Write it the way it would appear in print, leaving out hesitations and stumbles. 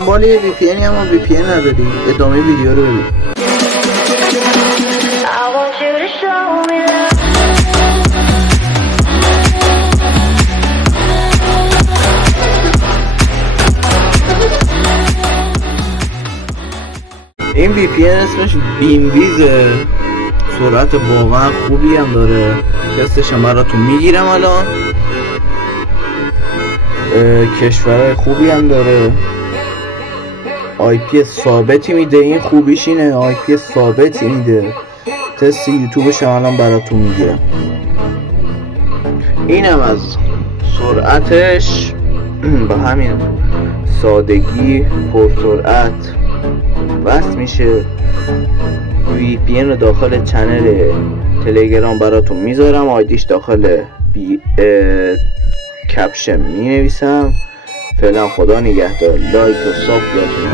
دنبال یه VPN اما VPN نداری، ادامه ویدیو رو ببین. این VPN اسمش بینویزه، سرعت واقعا خوبی هم داره، تستش هم براتون میگیرم الان. کشورهای خوبی هم داره، IP ثابتی میده. این خوبیش اینه IP ثابتی میده. تست یوتیوبش هم الان براتون میگیرم. اینم از سرعتش، با همین سادگی پرسرعت وصل میشه. VPN رو داخل چنل تلگرام براتون میذارم، آیدیش داخل کپشن می نویسم. فعلا خدا نگهدار. لایک و ساب یادتون.